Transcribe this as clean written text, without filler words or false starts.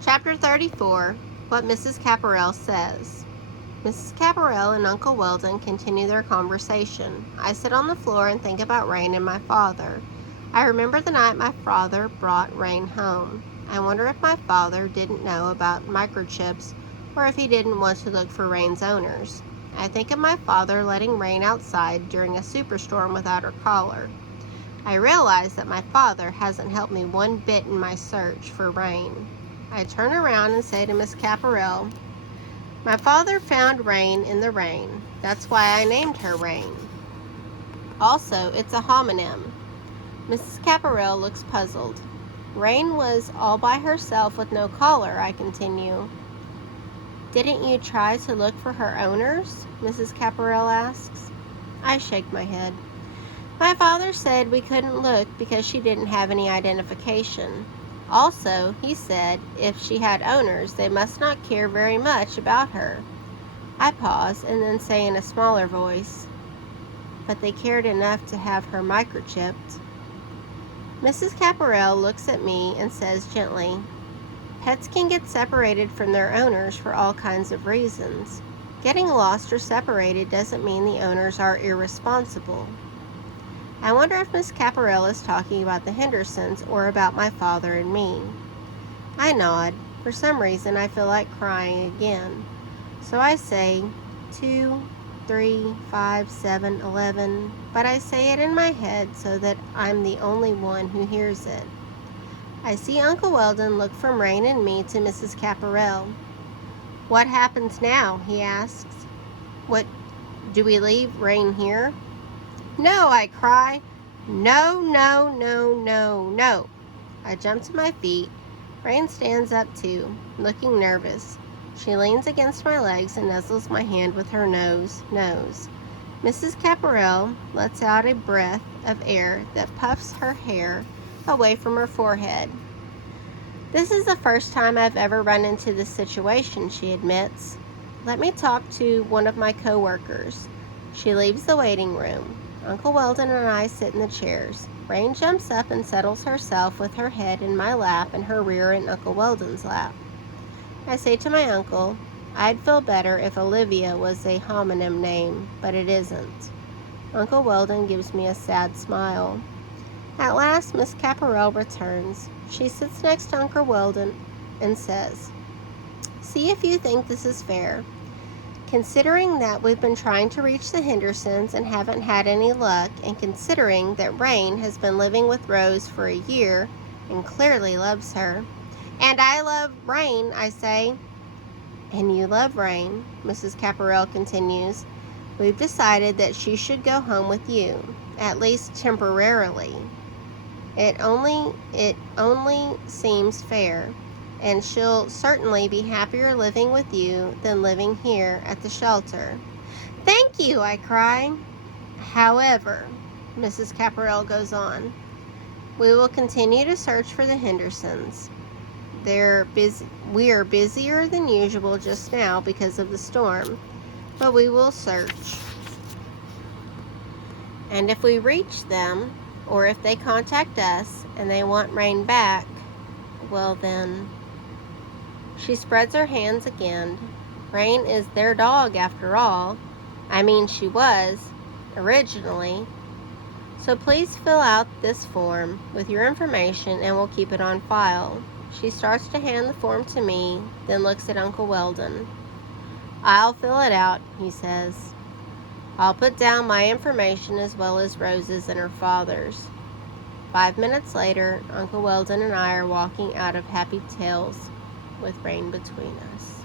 Chapter 34, What Mrs. Caparel Says. Mrs. Caparel and Uncle Weldon continue their conversation. I sit on the floor and think about Rain and my father. I remember the night my father brought Rain home. I wonder if my father didn't know about microchips or if he didn't want to look for Rain's owners. I think of my father letting Rain outside during a superstorm without her collar. I realize that my father hasn't helped me one bit in my search for Rain. I turn around and say to Miss Caparel, "My father found Rain in the rain. That's why I named her Rain. Also, it's a homonym." Mrs. Caparel looks puzzled. "Rain was all by herself with no collar," I continue. "Didn't you try to look for her owners?" Mrs. Caparel asks. I shake my head. "My father said we couldn't look because she didn't have any identification. Also, he said if she had owners, they must not care very much about her." I pause and then say in a smaller voice, "But they cared enough to have her microchipped." Mrs. Caparel looks at me and says gently, "Pets can get separated from their owners for all kinds of reasons. Getting lost or separated doesn't mean the owners are irresponsible." I wonder if Miss Caparel is talking about the Hendersons or about my father and me. I nod. For some reason, I feel like crying again. So I say 2, 3, 5, 7, 11, but I say it in my head so that I'm the only one who hears it. I see Uncle Weldon look from Rain and me to Mrs. Caparel. "What happens now?" he asks. "What, do we leave Rain here?" "No," I cry. "No, no, no, no, no." I jump to my feet. Rain stands up too, looking nervous. She leans against my legs and nuzzles my hand with her nose. Mrs. Caparel lets out a breath of air that puffs her hair away from her forehead. "This is the first time I've ever run into this situation," she admits. "Let me talk to one of my co-workers." She leaves the waiting room. Uncle Weldon and I sit in the chairs. Rain jumps up and settles herself with her head in my lap and her rear in Uncle Weldon's lap. I say to my uncle, "I'd feel better if Olivia was a homonym name, but it isn't." Uncle Weldon gives me a sad smile. At last, Miss Caparel returns. She sits next to Uncle Weldon and says, "See if you think this is fair. Considering that we've been trying to reach the Hendersons and haven't had any luck, and considering that Rain has been living with Rose for a year and clearly loves her." "And I love Rain," I say. "And you love Rain," Mrs. Caparel continues. "We've decided that she should go home with you, at least temporarily. It only seems fair. And she'll certainly be happier living with you than living here at the shelter." "Thank you," I cry. "However," Mrs. Caparel goes on, "we will continue to search for the Hendersons. We are busier than usual just now because of the storm, but we will search. And if we reach them, or if they contact us and they want Rain back, well then..." She spreads her hands again. Rain is their dog after all. I mean, she was, originally. "So please fill out this form with your information and we'll keep it on file." She starts to hand the form to me, then looks at Uncle Weldon. "I'll fill it out," he says. "I'll put down my information as well as Rose's and her father's." 5 minutes later, Uncle Weldon and I are walking out of Happy Tales with Rain between us.